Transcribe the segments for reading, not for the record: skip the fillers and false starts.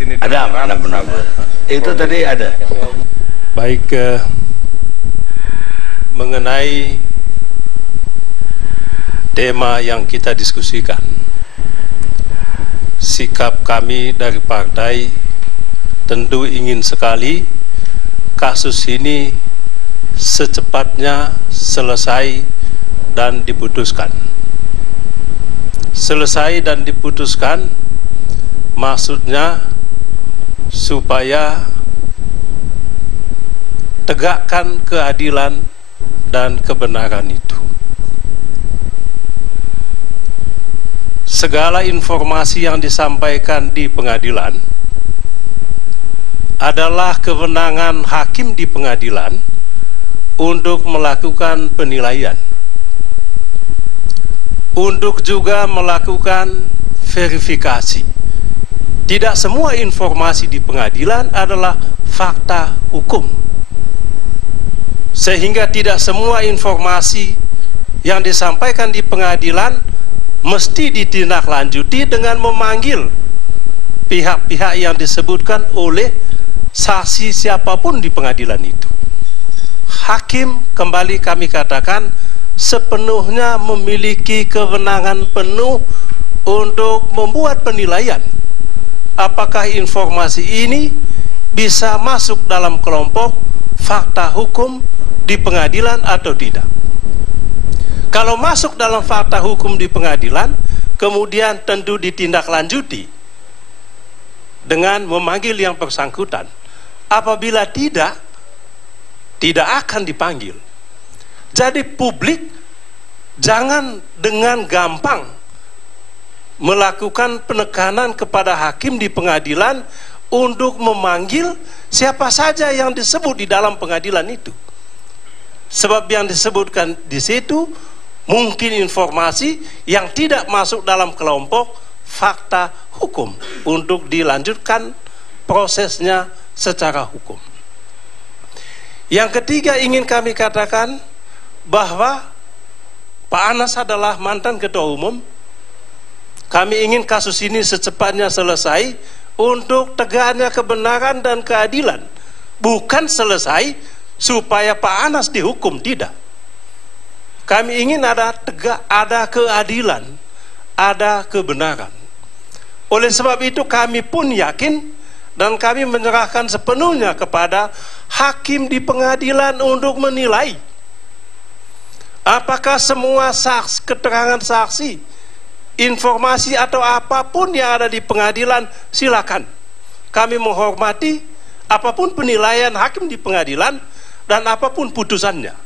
sini. Ada benar. Itu tadi ada. Baik, mengenai tema yang kita diskusikan, sikap kami dari partai tentu ingin sekali kasus ini secepatnya selesai dan diputuskan. Selesai dan diputuskan maksudnya supaya tegakkan keadilan dan kebenaran itu. Segala informasi yang disampaikan di pengadilan adalah kewenangan hakim di pengadilan untuk melakukan penilaian, untuk juga melakukan verifikasi. Tidak semua informasi di pengadilan adalah fakta hukum, sehingga tidak semua informasi yang disampaikan di pengadilan mesti ditindaklanjuti dengan memanggil pihak-pihak yang disebutkan oleh saksi siapapun di pengadilan itu. Hakim, kembali kami katakan, sepenuhnya memiliki kewenangan penuh untuk membuat penilaian apakah informasi ini bisa masuk dalam kelompok fakta hukum di pengadilan atau tidak. Kalau masuk dalam fakta hukum di pengadilan, kemudian tentu ditindaklanjuti dengan memanggil yang bersangkutan. Apabila tidak akan dipanggil. Jadi publik jangan dengan gampang melakukan penekanan kepada hakim di pengadilan untuk memanggil siapa saja yang disebut di dalam pengadilan itu. Sebab yang disebutkan di situ mungkin informasi yang tidak masuk dalam kelompok fakta hukum untuk dilanjutkan prosesnya secara hukum. Yang ketiga ingin kami katakan bahwa Pak Anas adalah mantan ketua umum. Kami ingin kasus ini secepatnya selesai untuk tegaknya kebenaran dan keadilan. Bukan selesai supaya Pak Anas dihukum, tidak. Kami ingin ada keadilan, ada kebenaran. Oleh sebab itu kami pun yakin dan kami menyerahkan sepenuhnya kepada hakim di pengadilan untuk menilai apakah semua keterangan saksi, informasi atau apapun yang ada di pengadilan, silakan. Kami menghormati apapun penilaian hakim di pengadilan dan apapun putusannya.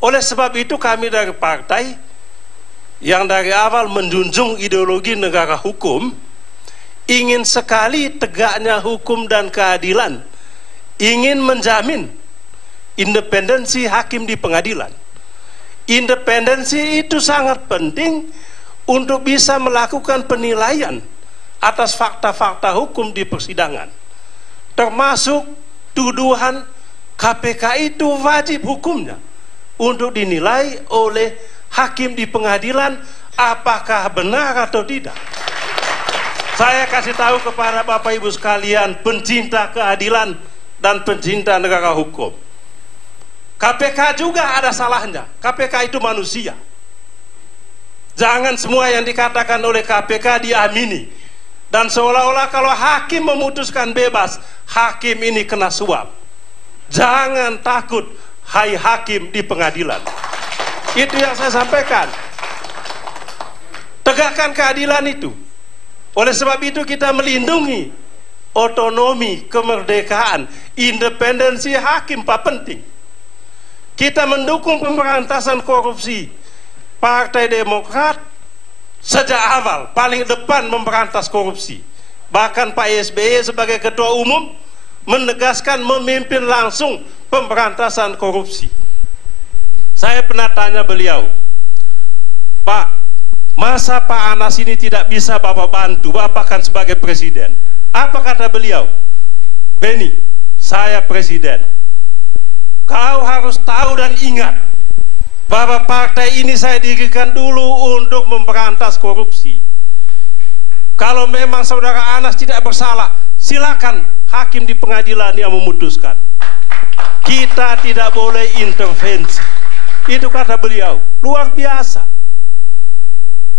Oleh sebab itu kami dari partai yang dari awal menjunjung ideologi negara hukum, ingin sekali tegaknya hukum dan keadilan, ingin menjamin independensi hakim di pengadilan. Independensi itu sangat penting untuk bisa melakukan penilaian atas fakta-fakta hukum di persidangan, termasuk tuduhan KPK itu wajib hukumnya untuk dinilai oleh hakim di pengadilan apakah benar atau tidak. Saya kasih tahu kepada Bapak Ibu sekalian, pencinta keadilan dan pencinta negara hukum, KPK juga ada salahnya. KPK itu manusia. Jangan semua yang dikatakan oleh KPK diamini. Dan seolah-olah kalau hakim memutuskan bebas, hakim ini kena suap. Jangan takut, hai hakim di pengadilan. Itu yang saya sampaikan. Tegakkan keadilan itu. Oleh sebab itu kita melindungi otonomi, kemerdekaan, independensi hakim, Pak, penting. Kita mendukung pemberantasan korupsi. Partai Demokrat sejak awal paling depan memberantas korupsi. Bahkan Pak SBY sebagai ketua umum menegaskan memimpin langsung pemberantasan korupsi. Saya pernah tanya beliau, Pak, masa Pak Anas ini tidak bisa Bapak bantu? Bapak kan sebagai presiden. Apa kata beliau? Beni, saya presiden. Kau harus tahu dan ingat bahwa partai ini saya dirikan dulu untuk memberantas korupsi. Kalau memang saudara Anas tidak bersalah, silakan hakim di pengadilan yang memutuskan. Kita tidak boleh intervensi. Itu kata beliau, luar biasa.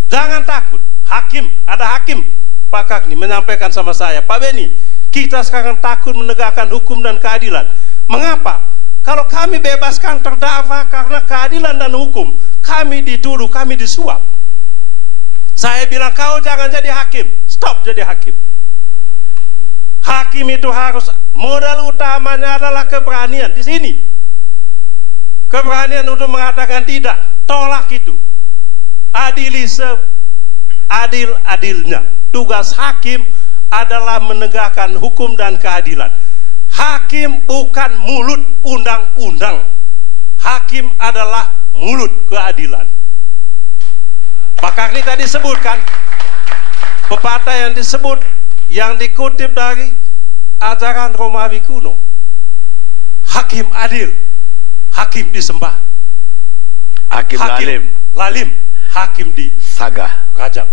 Jangan takut. Hakim, ada hakim Pak Kakni menyampaikan sama saya, Pak Beni, kita sekarang takut menegakkan hukum dan keadilan. Mengapa? Kalau kami bebaskan terdakwa karena keadilan dan hukum, kami dituduh, kami disuap. Saya bilang, kau jangan jadi hakim, stop jadi hakim. Hakim itu harus, modal utamanya adalah keberanian. Di sini keberanian untuk mengatakan tidak, tolak itu. Adili seadil-adilnya. Tugas hakim adalah menegakkan hukum dan keadilan. Hakim bukan mulut undang-undang. Hakim adalah mulut keadilan. Pak Kakni tadi sebutkan pepatah yang disebut, yang dikutip dari ajaran Romawi kuno. Hakim adil, hakim disembah. Hakim lalim, hakim di sagah rajam.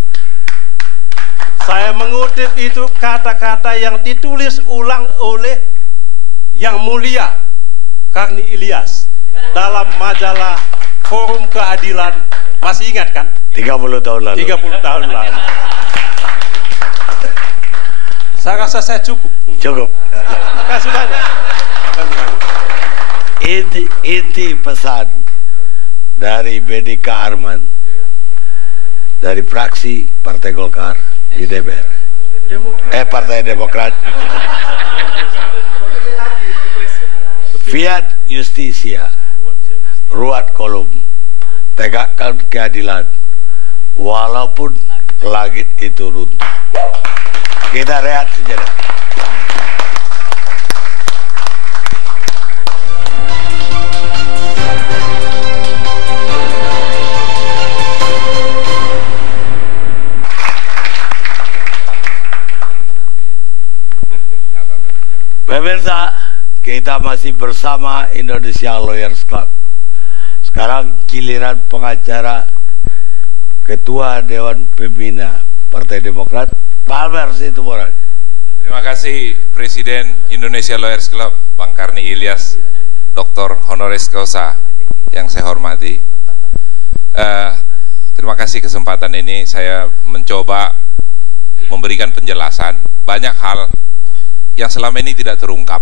Saya mengutip itu kata-kata yang ditulis ulang oleh Yang Mulia Karni Ilyas dalam majalah Forum Keadilan. Masih ingat kan? 30 tahun lalu. 30 tahun lalu. Saya rasa saya cukup. Cukup. Terima kasih banyak. Inti pesan dari BDK Arman dari fraksi Partai Golkar di DPR, Partai Demokrat, Fiat Justitia, ruat kolom, tegakkan keadilan walaupun langit itu runtuh. Kita rehat sejenak. Pemirsa, kita masih bersama Indonesia Lawyers Club. Sekarang giliran pengacara Ketua Dewan Pembina Partai Demokrat, Pak Almer Situmorang. Terima kasih Presiden Indonesia Lawyers Club, Bang Karni Ilyas, Dr. Honoris Causa yang saya hormati. Terima kasih kesempatan ini, saya mencoba memberikan penjelasan banyak hal yang selama ini tidak terungkap.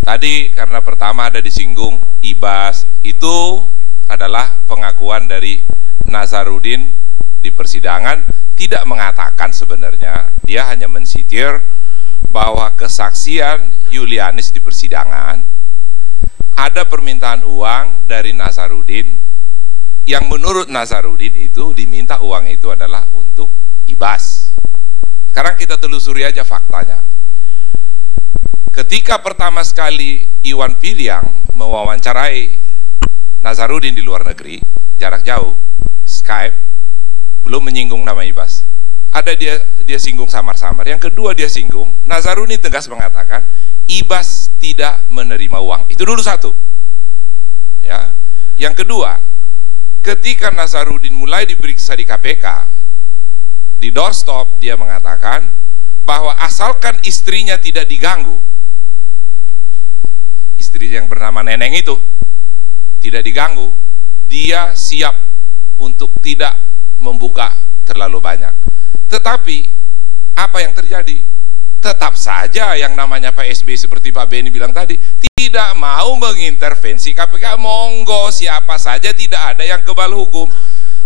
Tadi karena pertama ada disinggung IBAS, itu adalah pengakuan dari Nazarudin di persidangan, tidak mengatakan sebenarnya, dia hanya mensitir bahwa kesaksian Yulianis di persidangan ada permintaan uang dari Nazarudin yang menurut Nazarudin itu diminta uang itu adalah untuk IBAS. Sekarang kita telusuri aja faktanya. Ketika pertama sekali Iwan Piliang mewawancarai Nazarudin di luar negeri, jarak jauh, Skype, belum menyinggung nama IBAS. Ada dia singgung samar-samar. Yang kedua dia singgung, Nazarudin tegas mengatakan IBAS tidak menerima uang. Itu dulu satu. Ya. Yang kedua, ketika Nazarudin mulai diperiksa di KPK, di doorstop dia mengatakan bahwa asalkan istrinya tidak diganggu, istri yang bernama Neneng itu tidak diganggu, dia siap untuk tidak membuka terlalu banyak. Tetapi apa yang terjadi? Tetap saja yang namanya Pak SBY seperti Pak Beni bilang tadi, tidak mau mengintervensi KPK. Monggo siapa saja, tidak ada yang kebal hukum.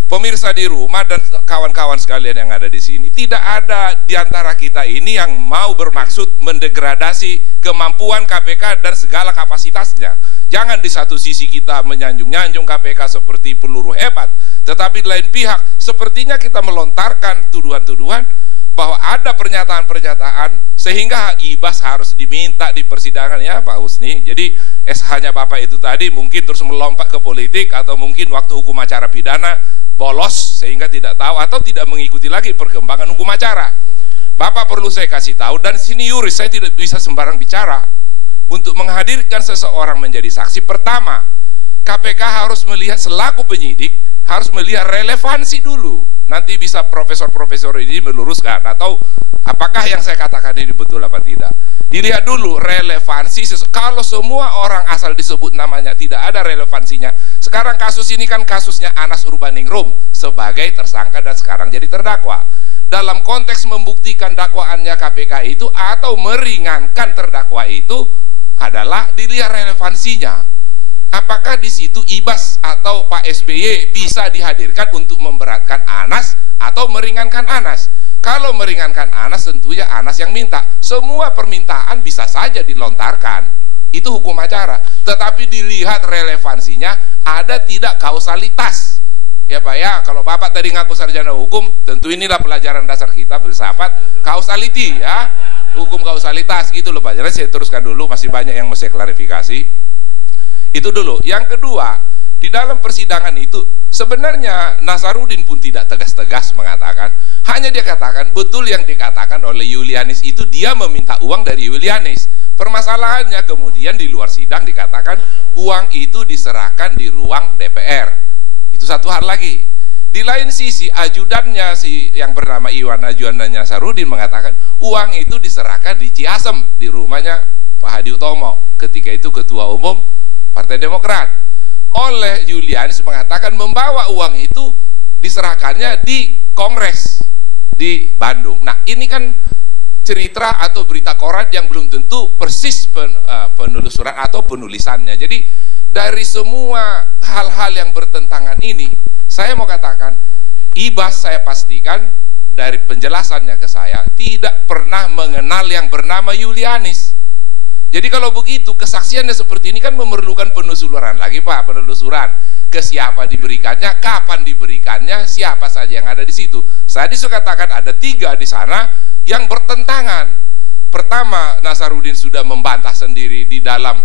Pemirsa di rumah dan kawan-kawan sekalian yang ada di sini, tidak ada di antara kita ini yang mau bermaksud mendegradasi kemampuan KPK dan segala kapasitasnya. Jangan di satu sisi kita menyanjung-nyanjung KPK seperti peluru hebat, tetapi di lain pihak sepertinya kita melontarkan tuduhan-tuduhan bahwa ada pernyataan-pernyataan sehingga IBAS harus diminta di persidangan. Ya Pak Husni, jadi SH-nya Bapak itu tadi mungkin terus melompat ke politik, atau mungkin waktu hukum acara pidana bolos sehingga tidak tahu atau tidak mengikuti lagi perkembangan hukum acara. Bapak perlu saya kasih tahu, dan sini yuris, saya tidak bisa sembarang bicara. Untuk menghadirkan seseorang menjadi saksi, pertama KPK harus melihat, selaku penyidik harus melihat relevansi dulu Nanti bisa profesor-profesor ini meluruskan, atau apakah yang saya katakan ini betul apa tidak. Dilihat dulu relevansi, kalau semua orang asal disebut namanya tidak ada relevansinya. Sekarang kasus ini kan kasusnya Anas Urbaningrum sebagai tersangka dan sekarang jadi terdakwa. Dalam konteks membuktikan dakwaannya KPK itu atau meringankan terdakwa itu adalah dilihat relevansinya. Apakah di situ Ibas atau Pak SBY bisa dihadirkan untuk memberatkan Anas atau meringankan Anas? Kalau meringankan Anas, tentunya Anas yang minta. Semua permintaan bisa saja dilontarkan. Itu hukum acara. Tetapi dilihat relevansinya, ada tidak kausalitas. Ya Pak ya, kalau Bapak tadi ngaku sarjana hukum, tentu inilah pelajaran dasar kita filsafat, causality ya. Hukum kausalitas gitu loh Pak. Jadi saya teruskan dulu, masih banyak yang mesti klarifikasi. Itu dulu. Yang kedua, di dalam persidangan itu sebenarnya Nazarudin pun tidak tegas-tegas mengatakan, hanya dia katakan betul yang dikatakan oleh Yulianis itu dia meminta uang dari Yulianis. Permasalahannya kemudian di luar sidang dikatakan uang itu diserahkan di ruang DPR. Itu satu hal lagi. Di lain sisi ajudannya yang bernama Iwan, ajudannya Nazarudin mengatakan uang itu diserahkan di Ciasem, di rumahnya Pak Hadi Utomo, ketika itu ketua umum Partai Demokrat. Oleh Yulianis mengatakan membawa uang itu diserahkannya di Kongres di Bandung. Nah ini kan cerita atau berita koran yang belum tentu persis penelusuran atau penulisannya. Jadi dari semua hal-hal yang bertentangan ini, saya mau katakan Ibas saya pastikan dari penjelasannya ke saya tidak pernah mengenal yang bernama Yulianis. Jadi kalau begitu kesaksiannya seperti ini kan memerlukan penelusuran lagi Pak, penelusuran ke siapa diberikannya, kapan diberikannya, siapa saja yang ada di situ. Saya disuruh katakan ada 3 di sana yang bertentangan. Pertama, Nazarudin sudah membantah sendiri di dalam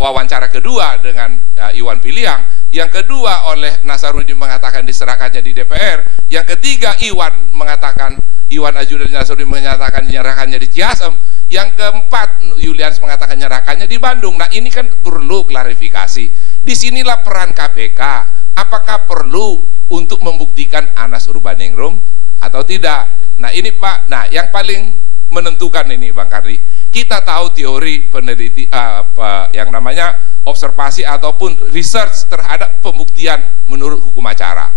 wawancara kedua dengan Iwan Piliang. Yang kedua oleh Nazarudin mengatakan diserahkannya di DPR. Yang ketiga Iwan ajudan Nazarudin menyatakan dinyerahkannya di Ciasem. Yang keempat Yulianis mengatakan nyerahkannya di Bandung. Nah ini kan perlu klarifikasi. Disinilah peran KPK. Apakah perlu untuk membuktikan Anas Urbaningrum atau tidak? Nah ini Pak, nah yang paling menentukan ini Bang Kardi, kita tahu teori peneliti yang namanya observasi ataupun research terhadap pembuktian menurut hukum acara.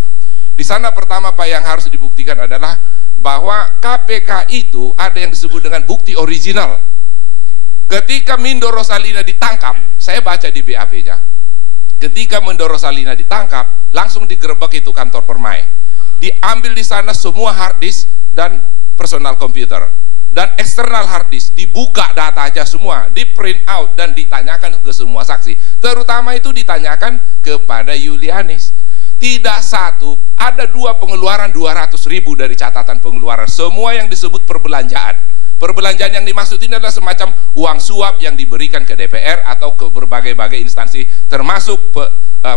Di sana pertama Pak yang harus dibuktikan adalah bahwa KPK itu ada yang disebut dengan bukti original. Ketika Mindo Rosalina ditangkap, saya baca di BAP-nya. Ketika Mindo Rosalina ditangkap, langsung digerebek itu kantor Permai. Diambil di sana semua hard disk dan personal komputer dan eksternal hard disk, dibuka datanya semua, di print out dan ditanyakan ke semua saksi. Terutama itu ditanyakan kepada Yulianis. Tidak satu, ada 2 pengeluaran 200.000 dari catatan pengeluaran, semua yang disebut perbelanjaan. Perbelanjaan yang dimaksud ini adalah semacam uang suap yang diberikan ke DPR atau ke berbagai-bagai instansi, termasuk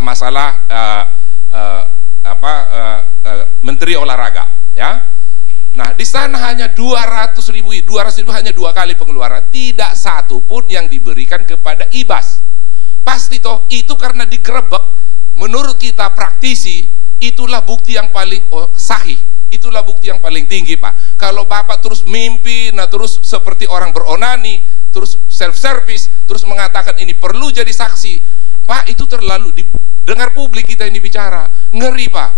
masalah Menteri Olahraga, ya. Nah, di sana hanya 200.000 hanya 2 kali pengeluaran, tidak satu pun yang diberikan kepada Ibas. Pasti toh itu karena digerebek. Menurut kita praktisi, itulah bukti yang paling sahih, itulah bukti yang paling tinggi Pak. Kalau Bapak terus mimpi, nah terus seperti orang beronani, terus self-service, terus mengatakan ini perlu jadi saksi, Pak itu terlalu dengar publik kita ini bicara, ngeri Pak,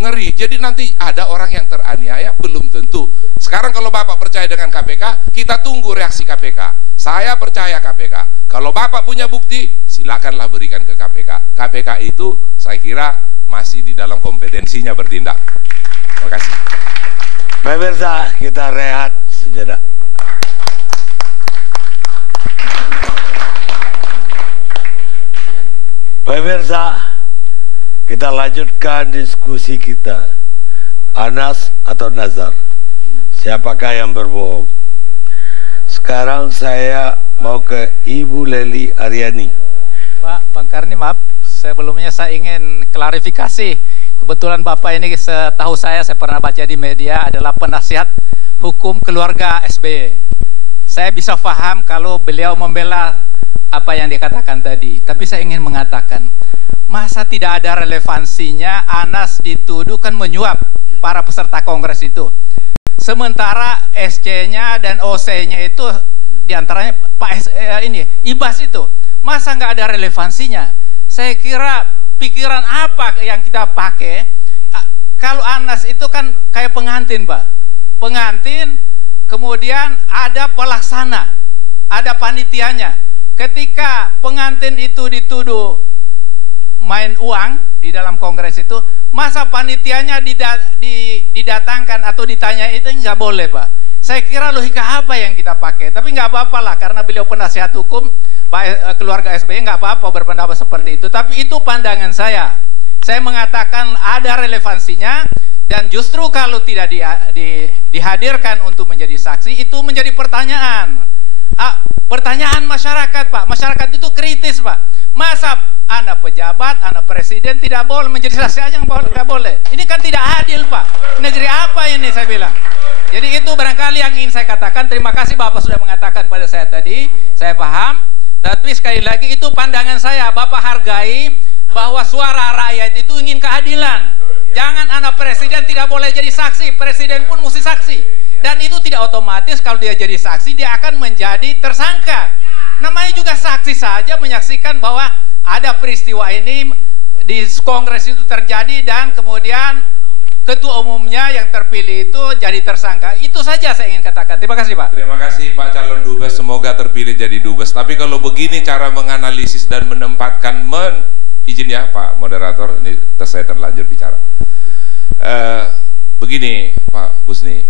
ngeri. Jadi nanti ada orang yang teraniaya, belum tentu. Sekarang kalau Bapak percaya dengan KPK, kita tunggu reaksi KPK. Saya percaya KPK. Kalau Bapak punya bukti, silakanlah berikan ke KPK. KPK itu saya kira masih di dalam kompetensinya bertindak. Terima kasih. Pemirsa, kita rehat sejenak. Pemirsa, kita lanjutkan diskusi kita. Anas atau Nazar? Siapakah yang berbohong? Sekarang saya mau ke Ibu Leli Aryani. Pak, Bang Karni, maaf, sebelumnya saya ingin klarifikasi. Kebetulan Bapak ini setahu saya pernah baca di media adalah penasihat hukum keluarga SBY. Saya bisa paham kalau beliau membela apa yang dikatakan tadi, tapi saya ingin mengatakan, masa tidak ada relevansinya Anas dituduh kan menyuap para peserta kongres itu. Sementara SC-nya dan OC-nya itu diantaranya Ibas itu, masa nggak ada relevansinya? Saya kira pikiran apa yang kita pakai? Kalau Anas itu kan kayak pengantin, Pak. Pengantin, kemudian ada pelaksana, ada panitianya. Ketika pengantin itu dituduh main uang di dalam kongres itu, masa panitianya didatangkan atau ditanya itu nggak boleh, Pak. Saya kira logika apa yang kita pakai, tapi nggak apa-apa lah, karena beliau penasihat hukum, keluarga SBY nggak apa-apa berpendapat seperti itu. Tapi itu pandangan saya. Saya mengatakan ada relevansinya, dan justru kalau tidak dihadirkan untuk menjadi saksi, itu menjadi pertanyaan. Pertanyaan masyarakat, Pak. Masyarakat itu kritis, Pak. Masa anak pejabat, anak presiden tidak boleh menjadi saksi aja, nggak boleh? Ini kan tidak adil, Pak. Negeri apa ini, saya bilang. Jadi itu barangkali yang ingin saya katakan. Terima kasih Bapak sudah mengatakan pada saya tadi, saya paham. Tapi sekali lagi itu pandangan saya. Bapak hargai bahwa suara rakyat itu ingin keadilan. Jangan anak presiden tidak boleh jadi saksi, presiden pun mesti saksi. Dan itu tidak otomatis kalau dia jadi saksi dia akan menjadi tersangka. Namanya juga saksi saja, menyaksikan bahwa ada peristiwa ini di kongres itu terjadi dan kemudian ketua umumnya yang terpilih itu jadi tersangka. Itu saja saya ingin katakan. Terima kasih, Pak. Terima kasih Pak calon dubes, semoga terpilih jadi dubes. Tapi kalau begini cara menganalisis dan menempatkan, izin ya Pak moderator, ini saya terlanjur bicara. Begini Pak Busni,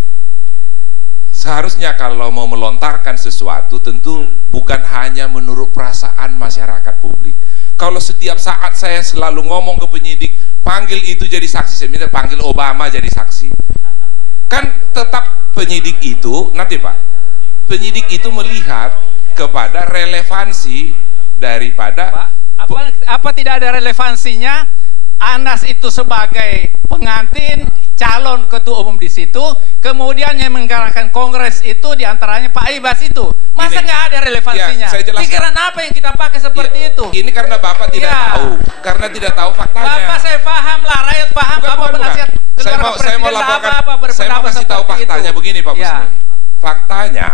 seharusnya kalau mau melontarkan sesuatu tentu bukan hanya menurut perasaan masyarakat publik. Kalau setiap saat saya selalu ngomong ke penyidik, panggil itu jadi saksi, saya minta panggil Obama jadi saksi. Kan tetap penyidik itu, nanti Pak, penyidik itu melihat kepada relevansi daripada... Pak, apa tidak ada relevansinya Anas itu sebagai pengantin, calon ketua umum di situ, kemudian yang menggerakkan kongres itu diantaranya Pak Ibas itu, masa nggak ada relevansinya? Ya, pikiran apa yang kita pakai seperti itu? Ini karena Bapak tidak tahu, karena tidak tahu faktanya. Bapak saya paham lah, rakyat paham apa penasihat keluarga presiden, saya mau laporkan, saya mau kasih tahu faktanya itu. Begini Pak Busni, faktanya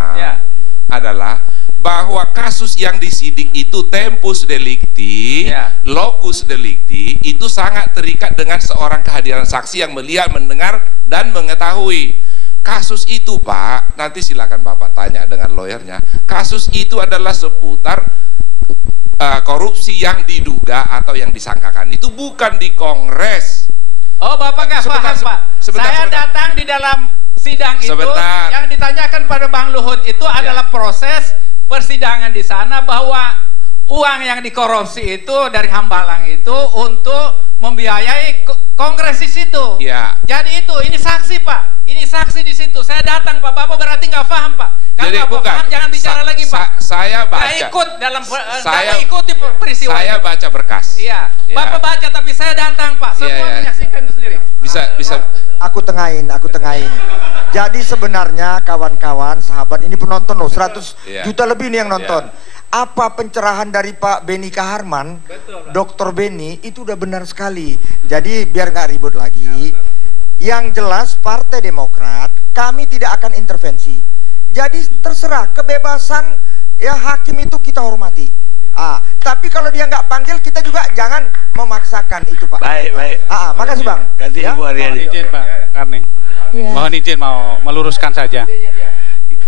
adalah bahwa kasus yang disidik itu tempus delicti, locus delicti, itu sangat terikat dengan seorang kehadiran saksi yang melihat, mendengar, dan mengetahui. Kasus itu Pak, nanti silakan Bapak tanya dengan lawyernya, kasus itu adalah seputar korupsi yang diduga atau yang disangkakan. Itu bukan di Kongres. Oh Bapak nggak paham Pak, saya datang di dalam sidang itu, yang ditanyakan pada Bang Luhut itu adalah proses persidangan di sana, bahwa uang yang dikorupsi itu dari Hambalang itu untuk membiayai kongres di situ. Jadi itu, ini saksi Pak, ini saksi di situ. Saya datang Pak, Bapak berarti nggak paham Pak. Kalau jadi Bapak paham jangan bicara lagi Pak. Saya baca. Saya ikut dalam, saya ikuti peristiwa. Saya baca berkas. Bapak baca tapi saya datang Pak. Semua menyaksikan sendiri. Bisa. Aku tengahin. Jadi sebenarnya kawan-kawan, sahabat, ini penonton loh, 100 juta lebih nih yang nonton. Apa pencerahan dari Pak Beni Kaharman, Dr. Beni, itu udah benar sekali. Jadi biar nggak ribut lagi, yang jelas Partai Demokrat, kami tidak akan intervensi. Jadi terserah, kebebasan ya hakim itu kita hormati. Tapi kalau dia nggak panggil, kita juga jangan memaksakan itu Pak. Baik. Makasih Bang. Kasih Ibu Aryani. Mohon izin Pak Karni. Mohon izin mau meluruskan saja.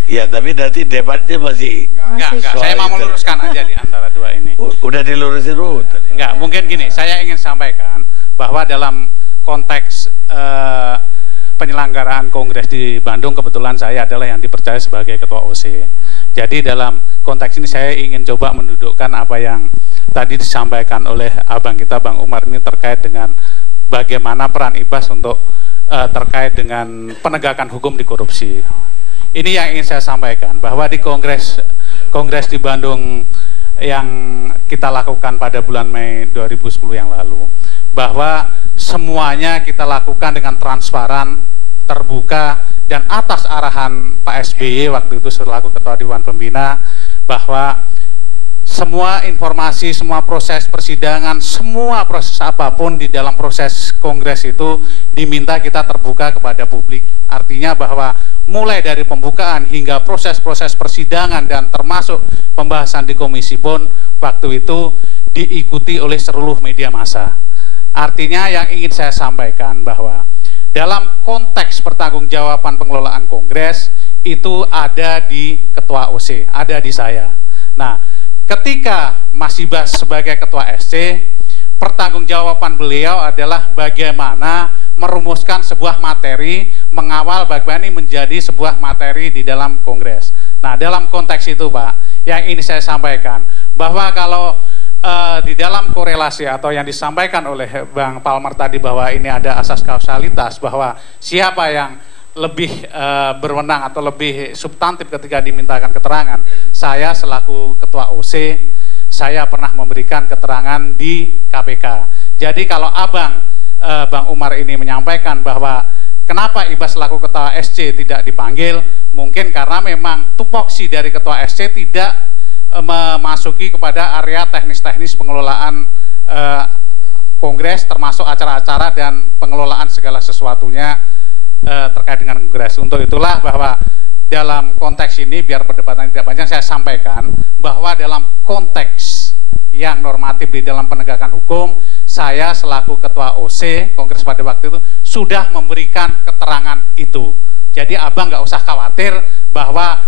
Ya tapi nanti debatnya masih. Enggak. Saya mau meluruskan aja di antara dua ini. Udah dilurusin dulu. Enggak, mungkin gini. Saya ingin sampaikan bahwa dalam konteks penyelenggaraan kongres di Bandung, kebetulan saya adalah yang dipercaya sebagai ketua OC. Jadi dalam konteks ini saya ingin coba mendudukkan apa yang tadi disampaikan oleh abang kita Bang Umar ini terkait dengan bagaimana peran Ibas untuk terkait dengan penegakan hukum di korupsi. Ini yang ingin saya sampaikan, bahwa di kongres di Bandung yang kita lakukan pada bulan Mei 2010 yang lalu, bahwa semuanya kita lakukan dengan transparan, terbuka, dan atas arahan Pak SBY waktu itu selaku Ketua Dewan Pembina, bahwa semua informasi, semua proses persidangan, semua proses apapun di dalam proses kongres itu diminta kita terbuka kepada publik. Artinya bahwa mulai dari pembukaan hingga proses-proses persidangan dan termasuk pembahasan di komisi pun waktu itu diikuti oleh seluruh media massa. Artinya yang ingin saya sampaikan bahwa dalam konteks pertanggungjawaban pengelolaan kongres itu ada di Ketua OC, ada di saya. Nah, ketika Mas Ibas sebagai Ketua SC, pertanggungjawaban beliau adalah bagaimana merumuskan sebuah materi, mengawal bagaimana ini menjadi sebuah materi di dalam kongres. Nah, dalam konteks itu Pak, yang ini saya sampaikan, bahwa kalau di dalam korelasi atau yang disampaikan oleh Bang Palmer tadi bahwa ini ada asas kausalitas, bahwa siapa yang lebih berwenang atau lebih substantif ketika dimintakan keterangan. Saya selaku Ketua OC, saya pernah memberikan keterangan di KPK. Jadi kalau Bang Umar ini menyampaikan bahwa kenapa Ibas selaku Ketua SC tidak dipanggil, mungkin karena memang tupoksi dari Ketua SC tidak memasuki kepada area teknis-teknis pengelolaan kongres, termasuk acara-acara dan pengelolaan segala sesuatunya terkait dengan kongres. Untuk itulah bahwa dalam konteks ini, biar perdebatan tidak panjang, saya sampaikan bahwa dalam konteks yang normatif di dalam penegakan hukum, saya selaku Ketua OC kongres pada waktu itu sudah memberikan keterangan itu. Jadi Abang nggak usah khawatir bahwa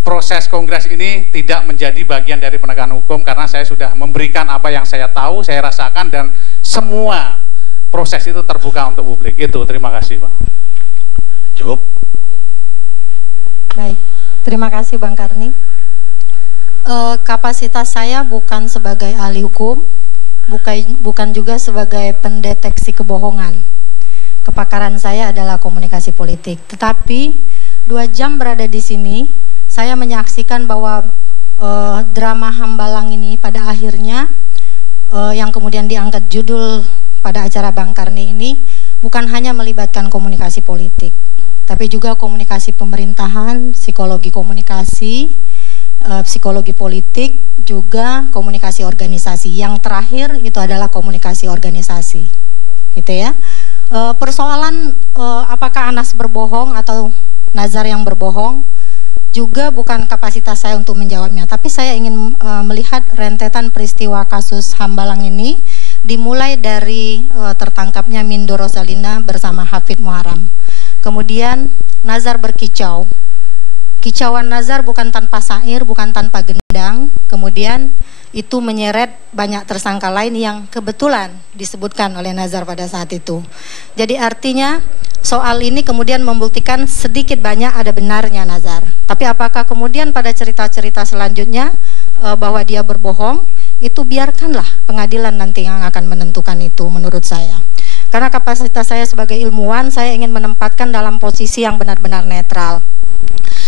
proses kongres ini tidak menjadi bagian dari penegakan hukum, karena saya sudah memberikan apa yang saya tahu, saya rasakan, dan semua proses itu terbuka untuk publik. Itu, terima kasih Bang. Cukup. Baik, terima kasih Bang Karni. Kapasitas saya bukan sebagai ahli hukum, bukan juga sebagai pendeteksi kebohongan. Kepakaran saya adalah komunikasi politik. Tetapi 2 jam berada di sini, saya menyaksikan bahwa drama Hambalang ini pada akhirnya yang kemudian diangkat judul pada acara Bang Karni ini bukan hanya melibatkan komunikasi politik, tapi juga komunikasi pemerintahan, psikologi komunikasi, psikologi politik, juga komunikasi organisasi. Yang terakhir itu adalah komunikasi organisasi, gitu ya. Persoalan apakah Anas berbohong atau Nazar yang berbohong juga bukan kapasitas saya untuk menjawabnya, tapi saya ingin melihat rentetan peristiwa kasus Hambalang ini dimulai dari tertangkapnya Mindo Rosalina bersama Hafid Muharram. Kemudian Nazar berkicau. Kicauan Nazar bukan tanpa sair, bukan tanpa gendang. Kemudian itu menyeret banyak tersangka lain yang kebetulan disebutkan oleh Nazar pada saat itu. Jadi artinya soal ini kemudian membuktikan sedikit banyak ada benarnya Nazar. Tapi apakah kemudian pada cerita-cerita selanjutnya bahwa dia berbohong, itu biarkanlah pengadilan nanti yang akan menentukan itu menurut saya. Karena kapasitas saya sebagai ilmuwan, saya ingin menempatkan dalam posisi yang benar-benar netral.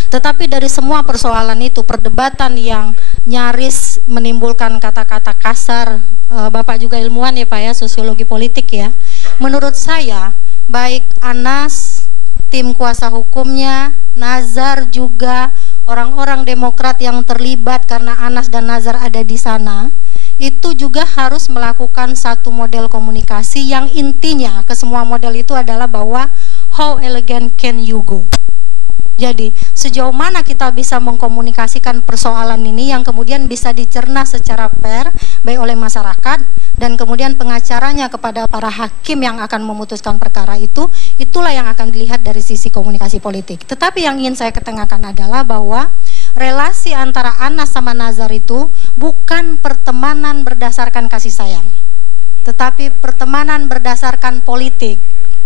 Tetapi dari semua persoalan itu, perdebatan yang nyaris menimbulkan kata-kata kasar, Bapak juga ilmuwan ya Pak ya, sosiologi politik ya. Menurut saya, baik Anas, tim kuasa hukumnya, Nazar juga orang-orang Demokrat yang terlibat karena Anas dan Nazar ada di sana, itu juga harus melakukan satu model komunikasi yang intinya ke semua model itu adalah bahwa how elegant can you go. Jadi sejauh mana kita bisa mengkomunikasikan persoalan ini yang kemudian bisa dicerna secara fair baik oleh masyarakat dan kemudian pengacaranya kepada para hakim yang akan memutuskan perkara itu, itulah yang akan dilihat dari sisi komunikasi politik. Tetapi yang ingin saya ketengahkan adalah bahwa relasi antara Anas sama Nazar itu bukan pertemanan berdasarkan kasih sayang, tetapi pertemanan berdasarkan politik.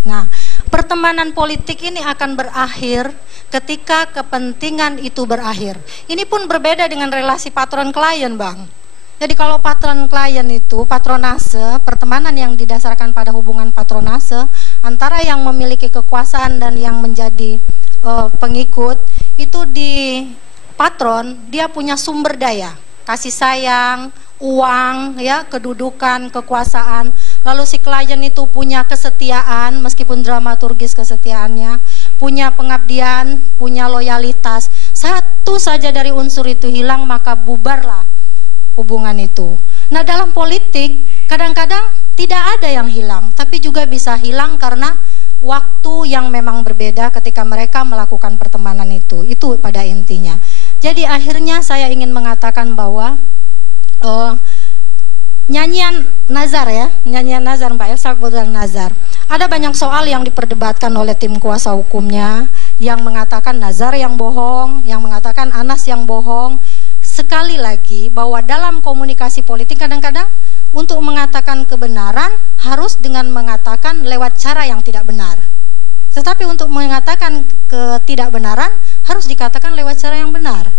Nah, pertemanan politik ini akan berakhir ketika kepentingan itu berakhir. Ini pun berbeda dengan relasi patron klien, Bang. Jadi kalau patron klien itu patronase, pertemanan yang didasarkan pada hubungan patronase antara yang memiliki kekuasaan dan yang menjadi pengikut, itu di patron dia punya sumber daya, kasih sayang, uang, ya, kedudukan, kekuasaan. Lalu si klien itu punya kesetiaan, meskipun dramaturgis kesetiaannya, punya pengabdian, punya loyalitas. Saat satu saja dari unsur itu hilang, maka bubarlah hubungan itu. Nah, dalam politik kadang-kadang tidak ada yang hilang, tapi juga bisa hilang karena waktu yang memang berbeda ketika mereka melakukan pertemanan itu pada intinya. Jadi akhirnya saya ingin mengatakan bahwa nyanyian nazar ya, nyanyian nazar Mbak Elsa kebetulan nazar. Ada banyak soal yang diperdebatkan oleh tim kuasa hukumnya, yang mengatakan nazar yang bohong, yang mengatakan Anas yang bohong. Sekali lagi bahwa dalam komunikasi politik kadang-kadang untuk mengatakan kebenaran harus dengan mengatakan lewat cara yang tidak benar. Tetapi untuk mengatakan ketidakbenaran harus dikatakan lewat cara yang benar.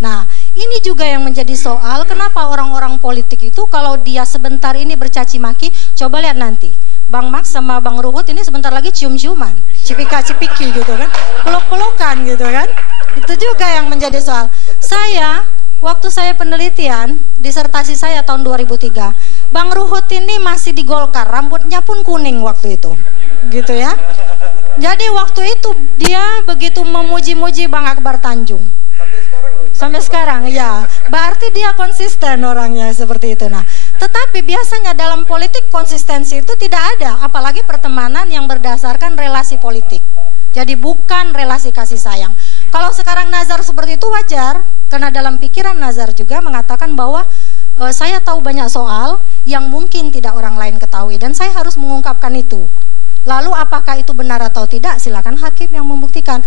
Nah, ini juga yang menjadi soal kenapa orang-orang politik itu kalau dia sebentar ini bercaci maki, coba lihat nanti Bang Max sama Bang Ruhut ini sebentar lagi cium-ciuman, cipika-cipiki gitu kan, peluk-pelukan gitu kan. Itu juga yang menjadi soal. Waktu saya penelitian, disertasi saya tahun 2003, Bang Ruhut ini masih di Golkar, rambutnya pun kuning waktu itu, gitu ya. Jadi waktu itu dia begitu memuji-muji Bang Akbar Tanjung. Sampai sekarang, ya. Berarti dia konsisten orangnya seperti itu. Nah, tetapi biasanya dalam politik konsistensi itu tidak ada, apalagi pertemanan yang berdasarkan relasi politik. Jadi bukan relasi kasih sayang. Kalau sekarang nazar seperti itu wajar, karena dalam pikiran nazar juga mengatakan bahwa saya tahu banyak soal yang mungkin tidak orang lain ketahui dan saya harus mengungkapkan itu. Lalu apakah itu benar atau tidak, silakan hakim yang membuktikan.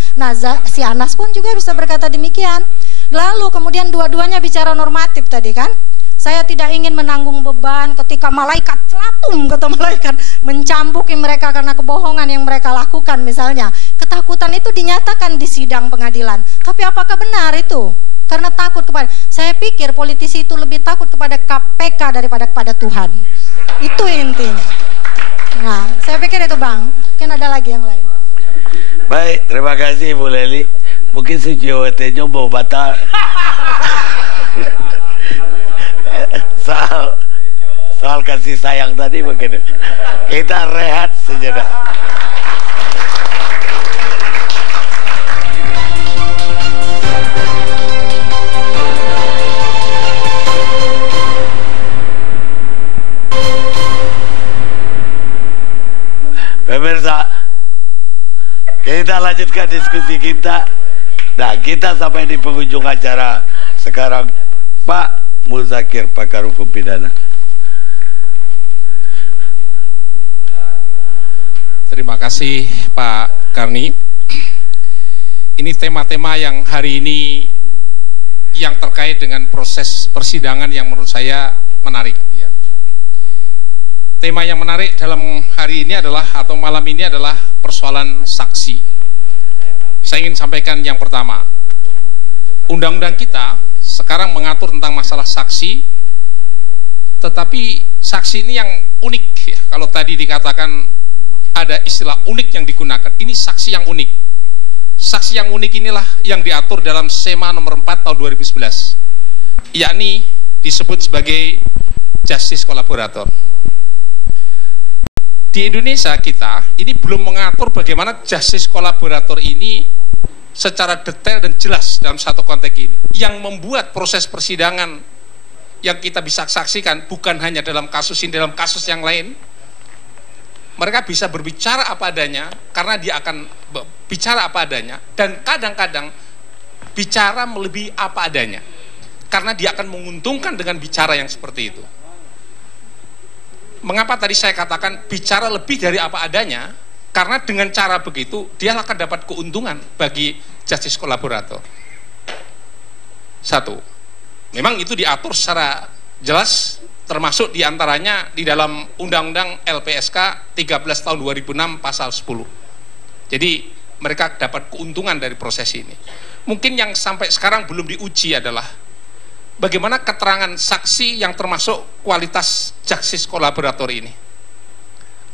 Si Anas pun juga bisa berkata demikian. Lalu kemudian dua-duanya bicara normatif tadi kan. Saya tidak ingin menanggung beban ketika malaikat celatung, kata malaikat, mencambuki mereka karena kebohongan yang mereka lakukan misalnya. Ketakutan itu dinyatakan di sidang pengadilan. Tapi apakah benar itu? Karena takut kepada, saya pikir politisi itu lebih takut kepada KPK daripada kepada Tuhan. Itu intinya. Nah, saya pikir itu Bang. Mungkin ada lagi yang lain. Baik, terima kasih Bu Leli. Mungkin sejauh-jauhnya mau batal. soal kasih sayang tadi mungkin kita rehat sejenak. Pemirsa, kita lanjutkan diskusi kita. Nah, kita sampai di penghujung acara sekarang. Pak Muzakir, pakar hukum pidana. Terima kasih Pak Karni. Ini tema-tema yang hari ini yang terkait dengan proses persidangan yang menurut saya menarik ya. Tema yang menarik dalam hari ini adalah, atau malam ini adalah persoalan saksi. Saya ingin sampaikan yang pertama, undang-undang kita sekarang mengatur tentang masalah saksi, tetapi saksi ini yang unik ya. Kalau tadi dikatakan ada istilah unik yang digunakan, ini saksi yang unik. Saksi yang unik inilah yang diatur dalam SEMA nomor 4 tahun 2011, yakni disebut sebagai justice collaborator. Di Indonesia kita ini belum mengatur bagaimana justice collaborator ini secara detail dan jelas dalam satu konteks ini. Yang membuat proses persidangan yang kita bisa saksikan bukan hanya dalam kasus ini, dalam kasus yang lain, mereka bisa berbicara apa adanya karena dia akan bicara apa adanya, dan kadang-kadang bicara melebihi apa adanya karena dia akan menguntungkan dengan bicara yang seperti itu. Mengapa tadi saya katakan bicara lebih dari apa adanya? Karena dengan cara begitu dia akan dapat keuntungan bagi justice collaborator. Satu, memang itu diatur secara jelas, termasuk diantaranya di dalam Undang-Undang LPSK 13 tahun 2006 pasal 10. Jadi mereka dapat keuntungan dari proses ini. Mungkin yang sampai sekarang belum diuji adalah bagaimana keterangan saksi yang termasuk kualitas justice collaborator ini.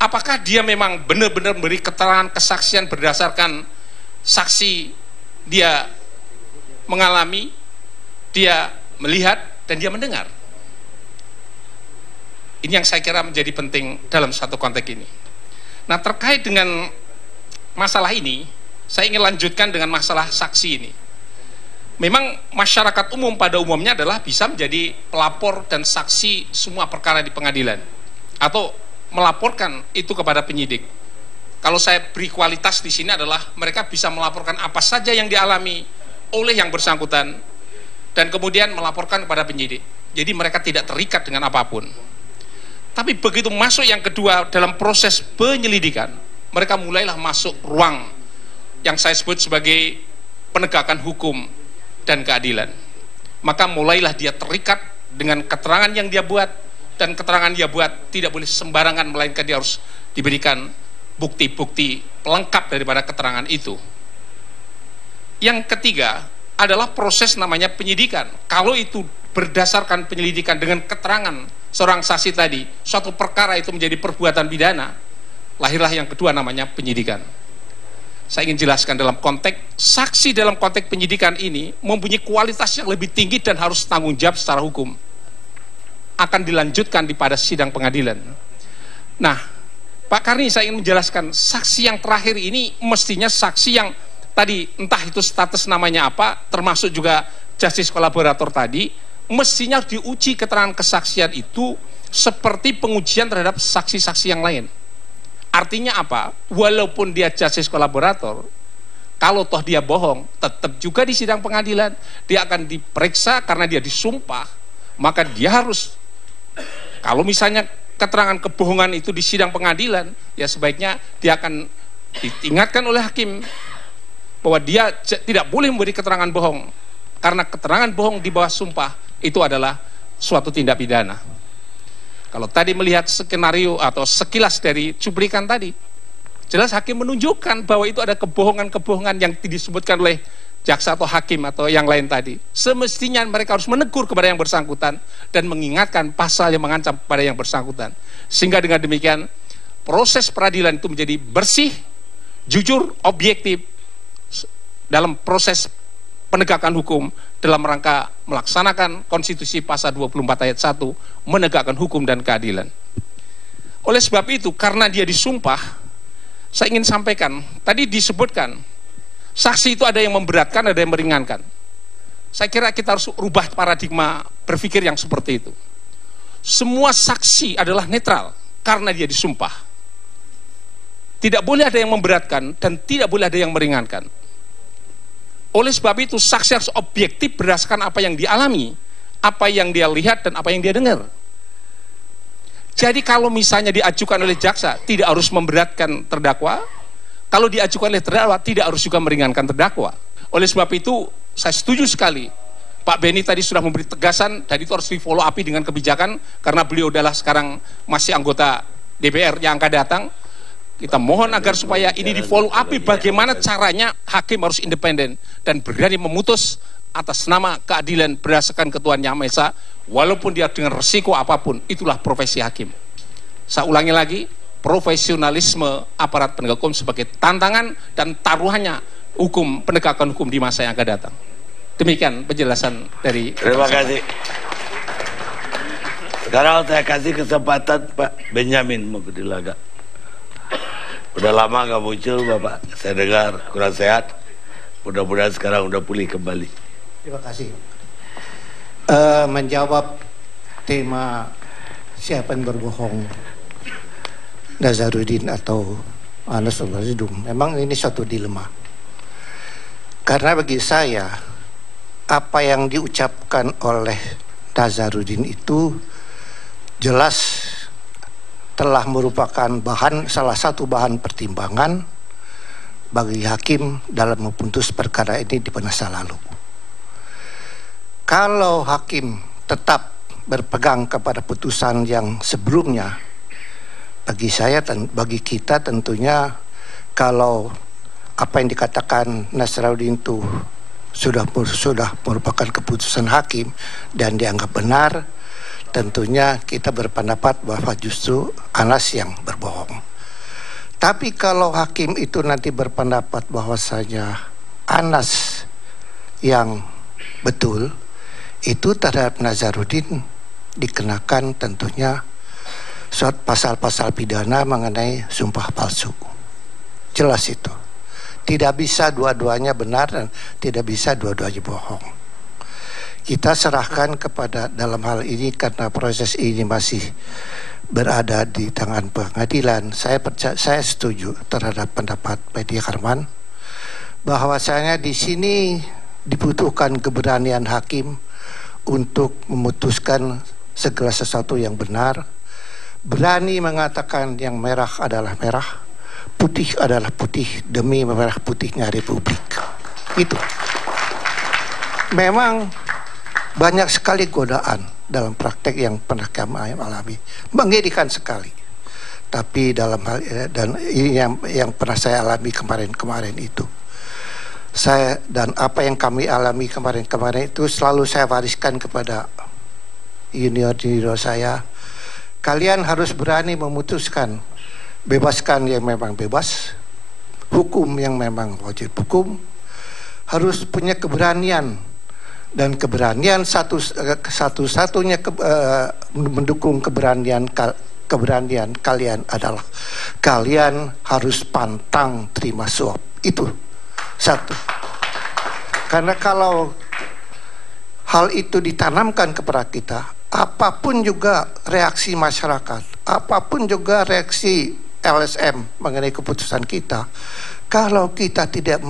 Apakah dia memang benar-benar memberi keterangan kesaksian berdasarkan saksi dia mengalami, dia melihat, dan dia mendengar? Ini yang saya kira menjadi penting dalam satu konteks ini. Nah, terkait dengan masalah ini, saya ingin lanjutkan dengan masalah saksi ini. memang masyarakat umum pada umumnya adalah bisa menjadi pelapor dan saksi semua perkara di pengadilan atau melaporkan itu kepada penyidik. Kalau saya beri kualitas di sini adalah mereka bisa melaporkan apa saja yang dialami oleh yang bersangkutan dan kemudian melaporkan kepada penyidik. Jadi mereka tidak terikat dengan apapun. Tapi begitu masuk yang kedua dalam proses penyelidikan, mereka mulailah masuk ruang yang saya sebut sebagai penegakan hukum dan keadilan. Maka mulailah dia terikat dengan keterangan yang dia buat, dan keterangan dia buat tidak boleh sembarangan, melainkan dia harus diberikan bukti-bukti pelengkap daripada keterangan itu. Yang ketiga adalah proses namanya penyidikan. Kalau itu berdasarkan penyelidikan dengan keterangan seorang saksi tadi, suatu perkara itu menjadi perbuatan pidana, lahirlah yang kedua namanya penyidikan. Saya ingin jelaskan dalam konteks saksi dalam konteks penyidikan ini mempunyai kualitas yang lebih tinggi dan harus tanggung jawab secara hukum. Akan dilanjutkan di pada sidang pengadilan. Nah, Pak Karni, saya ingin menjelaskan saksi yang terakhir ini mestinya saksi yang tadi entah itu status namanya apa, termasuk juga justice kolaborator tadi, mestinya diuji keterangan kesaksian itu seperti pengujian terhadap saksi-saksi yang lain. Artinya apa? Walaupun dia justice kolaborator, kalau toh dia bohong, tetap juga di sidang pengadilan dia akan diperiksa karena dia disumpah, maka dia harus, kalau misalnya keterangan kebohongan itu di sidang pengadilan, ya sebaiknya dia akan diingatkan oleh hakim bahwa dia tidak boleh memberi keterangan bohong, karena keterangan bohong di bawah sumpah itu adalah suatu tindak pidana. Kalau tadi melihat skenario atau sekilas dari cuplikan tadi, jelas hakim menunjukkan bahwa itu ada kebohongan-kebohongan yang disebutkan oleh jaksa atau hakim atau yang lain tadi. Semestinya mereka harus menegur kepada yang bersangkutan dan mengingatkan pasal yang mengancam kepada yang bersangkutan. Sehingga dengan demikian proses peradilan itu menjadi bersih, jujur, objektif dalam proses penegakan hukum dalam rangka melaksanakan konstitusi pasal 24 ayat 1, menegakkan hukum dan keadilan. Oleh sebab itu, karena dia disumpah, saya ingin sampaikan, tadi disebutkan saksi itu ada yang memberatkan, ada yang meringankan. Saya kira kita harus rubah paradigma berpikir yang seperti itu. Semua saksi adalah netral karena dia disumpah. Tidak boleh ada yang memberatkan dan tidak boleh ada yang meringankan. Oleh sebab itu saksi harus objektif berdasarkan apa yang dialami, apa yang dia lihat dan apa yang dia dengar. Jadi kalau misalnya diajukan oleh jaksa tidak harus memberatkan terdakwa, kalau diajukan oleh terdakwa tidak harus juga meringankan terdakwa. Oleh sebab itu saya setuju sekali Pak Beni tadi sudah memberi tegasan dan itu harus di follow up dengan kebijakan, karena beliau adalah sekarang masih anggota DPR yang akan datang. Kita mohon agar supaya ini di follow up bagaimana caranya hakim harus independen dan berani memutus atas nama keadilan berdasarkan ketuhanan Yang Maha Esa, walaupun dia dengan resiko apapun. Itulah profesi hakim. Saya ulangi lagi, profesionalisme aparat penegak hukum sebagai tantangan dan taruhannya hukum, penegakan hukum di masa yang akan datang. Demikian penjelasan dari. Terima kasih. Sekarang saya kasih kesempatan Pak Benyamin Mukdilaga. Udah lama nggak muncul Bapak, saya dengar kurang sehat. Mudah-mudahan sekarang udah pulih kembali. Terima kasih. Menjawab tema siapa yang berbohong, Nazarudin atau Anas Urbaningrum, memang ini suatu dilema. Karena bagi saya apa yang diucapkan oleh Nazarudin itu jelas telah merupakan salah satu bahan pertimbangan bagi hakim dalam memutus perkara ini di masa lalu. Kalau hakim tetap berpegang kepada putusan yang sebelumnya, bagi saya dan bagi kita tentunya, kalau apa yang dikatakan Nazarudin itu sudah merupakan keputusan hakim dan dianggap benar, tentunya kita berpendapat bahwa justru Anas yang berbohong. Tapi kalau hakim itu nanti berpendapat bahwasanya Anas yang betul, itu terhadap Nazarudin dikenakan tentunya pasal-pasal pidana mengenai sumpah palsu. Jelas itu. Tidak bisa dua-duanya benar dan tidak bisa dua-duanya bohong. Kita serahkan kepada dalam hal ini karena proses ini masih berada di tangan pengadilan. Saya setuju terhadap pendapat Pak Benny Kaharman bahwasanya di sini dibutuhkan keberanian hakim untuk memutuskan segala sesuatu yang benar, berani mengatakan yang merah adalah merah, putih adalah putih demi memerah putihnya Republik. Itu. Memang banyak sekali godaan dalam praktek yang pernah kami alami, mengerikan sekali. Tapi dalam hal dan ini yang pernah saya alami kemarin itu, saya dan apa yang kami alami kemarin itu selalu saya wariskan kepada junior saya. Kalian harus berani memutuskan, bebaskan yang memang bebas, hukum yang memang wajib hukum, harus punya keberanian, dan keberanian satu-satunya mendukung keberanian kalian adalah kalian harus pantang terima suap. Itu satu. Karena kalau hal itu ditanamkan kepada kita, apapun juga reaksi masyarakat, apapun juga reaksi LSM mengenai keputusan kita, kalau kita tidak